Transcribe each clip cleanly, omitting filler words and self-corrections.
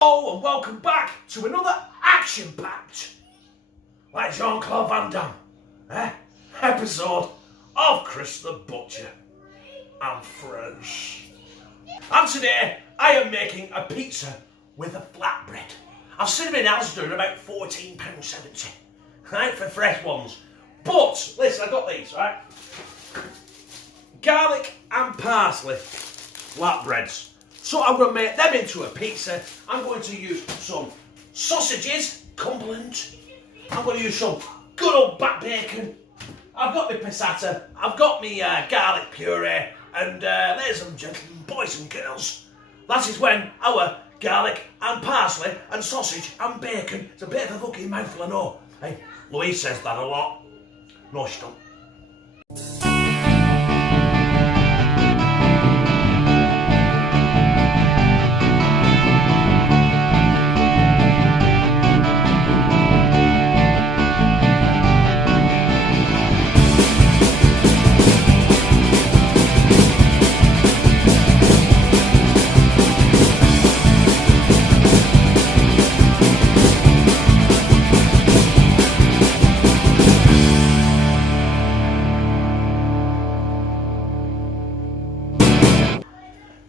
Hello and welcome back to another action-packed, like Jean-Claude Van Damme, episode of Chris the Butcher and Friends. And today I am making a pizza with a flatbread. I've seen them in Asda at about £14.70, right, for fresh ones. But, listen, I got these, right? Garlic and parsley flatbreads. So I'm going to make them into a pizza. I'm going to use some sausages, Cumberland. I'm going to use some good old back bacon. I've got my passata. I've got my garlic puree. And ladies and gentlemen, boys and girls, that is when our garlic and parsley and sausage and bacon. It's a bit of a fucking mouthful, I know. Hey, Louise says that a lot. No, she don't.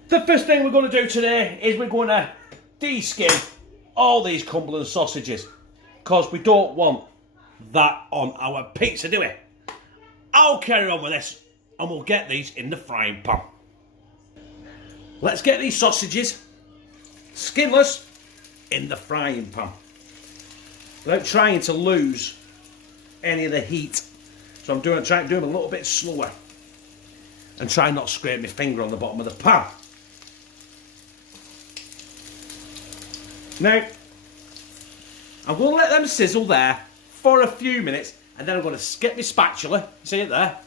The first thing we're going to do today is we're going to de-skin all these Cumberland sausages because we don't want that on our pizza, do we? I'll carry on with this and we'll get these in the frying pan. Let's get these sausages skinless in the frying pan without trying to lose any of the heat. So I'm trying to do them a little bit slower and try not to scrape my finger on the bottom of the pan. Now, I'm going to let them sizzle there for a few minutes and then I'm going to get my spatula, see it there?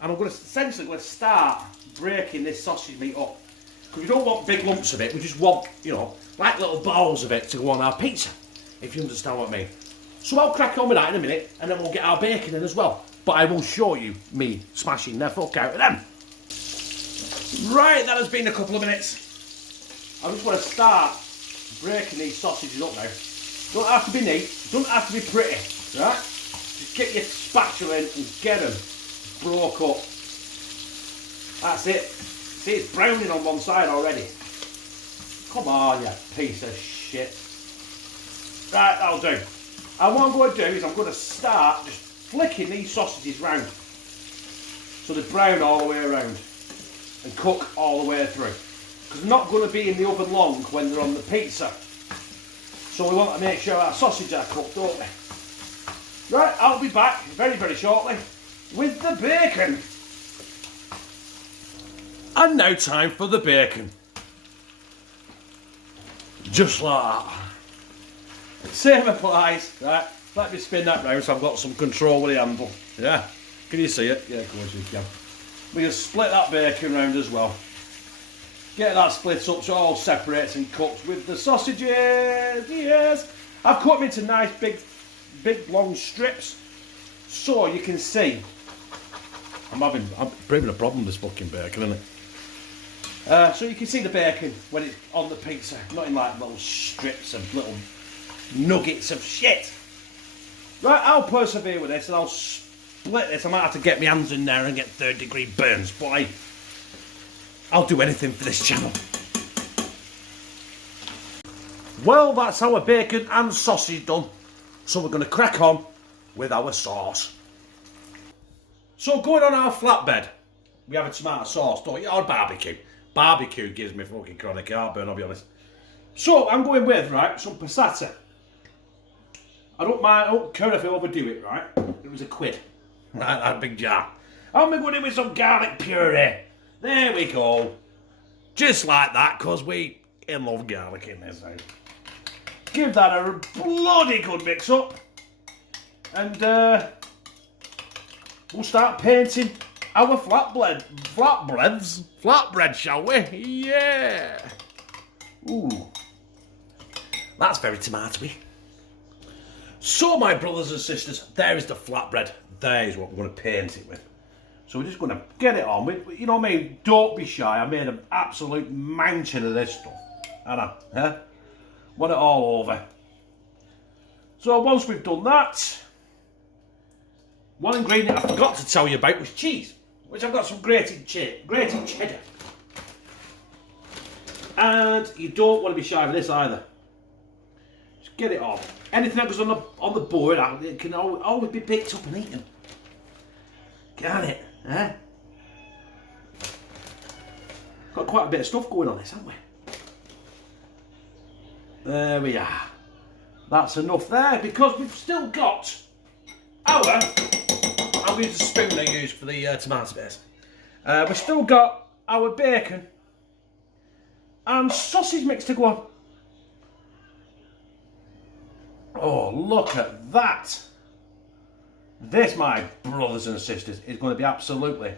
And I'm going to essentially start breaking this sausage meat up. Because we don't want big lumps of it, we just want, you know, like little balls of it to go on our pizza, if you understand what I mean. So I'll crack on with that in a minute and then we'll get our bacon in as well. But I will show you me smashing the fuck out of them. Right, that has been a couple of minutes. I just want to start breaking these sausages up now. Don't have to be neat, don't have to be pretty, right? Just get your spatula in and get them broke up. That's it. See, it's browning on one side already. Come on, you piece of shit. Right, that'll do. And what I'm going to do is I'm going to start just flicking these sausages round so they brown all the way around and cook all the way through. Because they're not going to be in the oven long when they're on the pizza. So we want to make sure our sausages are cooked, don't we? Right, I'll be back very, very shortly with the bacon. And now time for the bacon. Just like that. Same applies. Right, let me spin that round so I've got some control with the handle. Yeah, can you see it? Yeah, of course you can. We just split that bacon round as well. Get that split up so it all separates and cooks with the sausages. Yes, I've cut them into nice big long strips so you can see. I'm bringing a problem with this fucking bacon, isn't it? So you can see the bacon when it's on the pizza, not in like little strips of little nuggets of shit. Right, I'll persevere with this and I'll split this. I might have to get my hands in there and get 3rd-degree burns, but I'll do anything for this channel. Well, that's our bacon and sausage done. So we're going to crack on with our sauce. So going on our flatbread, we have a tomato sauce, don't you? Or barbecue. Barbecue gives me fucking chronic heartburn, I'll be honest. So I'm going with, right, some passata. I don't care if I overdo it, right? It was a quid. Right, that big jar. I'm going in with some garlic puree. There we go. Just like that, because we love garlic in this house. Give that a bloody good mix up. And we'll start painting our flatbread, shall we? Yeah. Ooh. That's very tomatoey. So, my brothers and sisters, there is the flatbread. There is what we're going to paint it with. So we're just going to get it on. You know what I mean? Don't be shy. I made an absolute mansion of this stuff. Anna, yeah? Want it all over. So once we've done that, one ingredient I forgot to tell you about was cheese, which I've got some grated cheddar. And you don't want to be shy of this either. Just get it off. Anything that goes on the board, it can always be picked up and eaten. Can it? Eh? Got quite a bit of stuff going on this, haven't we? There we are. That's enough there because we've still got our... I'll use the spoon I use for the tomato base. We've still got our bacon and sausage mix to go on. Oh, look at that. This, my brothers and sisters, is going to be absolutely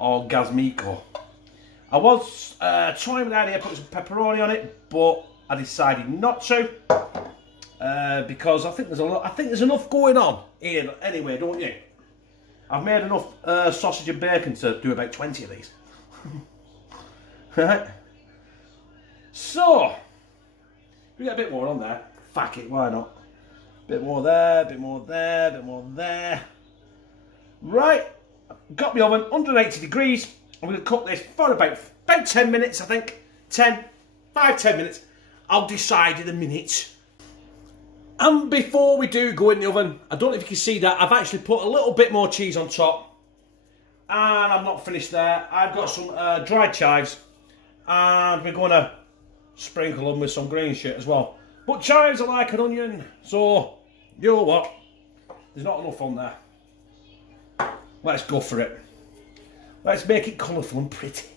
orgasmico. I was trying with the idea of putting some pepperoni on it, but I decided not to because I think there's enough going on here anyway, don't you? I've made enough sausage and bacon to do about 20 of these. Right. So we get a bit more on there. Fuck it, why not? Bit more there, bit more there, bit more there. Right, got my oven 180 degrees. I'm going to cook this for about 10 minutes, I think. 10 minutes. I'll decide in a minute. And before we do go in the oven, I don't know if you can see that, I've actually put a little bit more cheese on top. And I'm not finished there. I've got some dried chives. And we're going to sprinkle them with some green shit as well. But chives are like an onion, so you know what? There's not enough on there. Let's go for it. Let's make it colourful and pretty.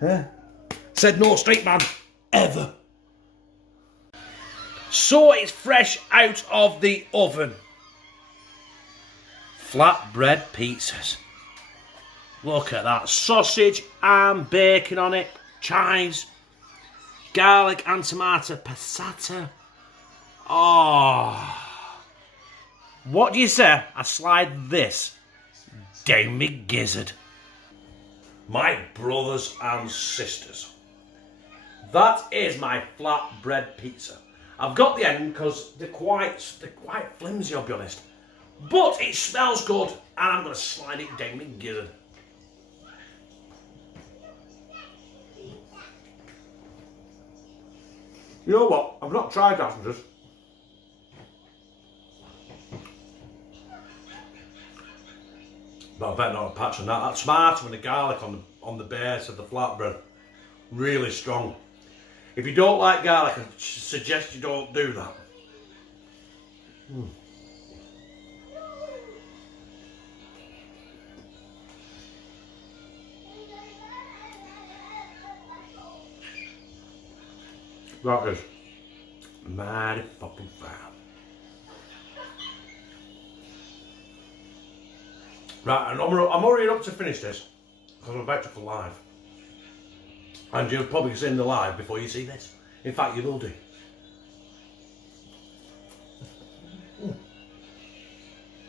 Huh? Said no straight man, ever. So it's fresh out of the oven. Flatbread pizzas. Look at that. Sausage and bacon on it. Chives. Garlic and tomato passata. Oh. What do you say? I slide this down me gizzard. My brothers and sisters. That is my flatbread pizza. I've got the end because they're quite flimsy, I'll be honest. But it smells good and I'm going to slide it down my gizzard. You know what? I've not tried passengers. But I bet not a patch on that. That tomato and the garlic on the base of the flatbread. Really strong. If you don't like garlic, I suggest you don't do that. That is mighty fucking fine. Right, and I'm hurrying up to finish this because I'm about to go live. And you'll probably see the live before you see this. In fact, you will do.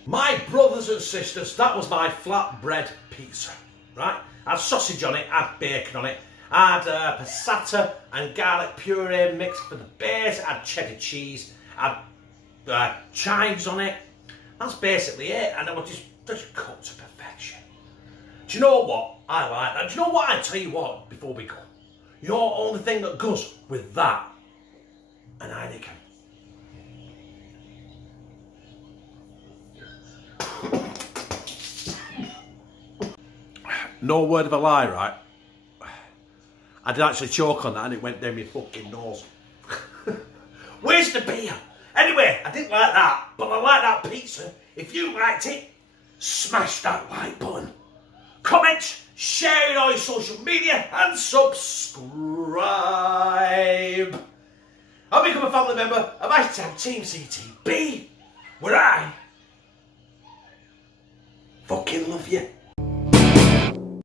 My brothers and sisters, that was my flatbread pizza. Right? I had sausage on it, I had bacon on it, I had passata and garlic puree mixed for the base, I had cheddar cheese, I had chives on it. That's basically it, and it was just cooked to perfection. Do you know what? I like that. Do you know what? I tell you what, before we go. Your only thing that goes with that, an Heineken. No word of a lie, right? I did actually choke on that and it went down my fucking nose. Where's the beer? Anyway, I didn't like that, but I like that pizza. If you liked it, smash that like button. Comment, share it on your social media and subscribe. I'll become a family member of #TeamCTB, where I fucking love you.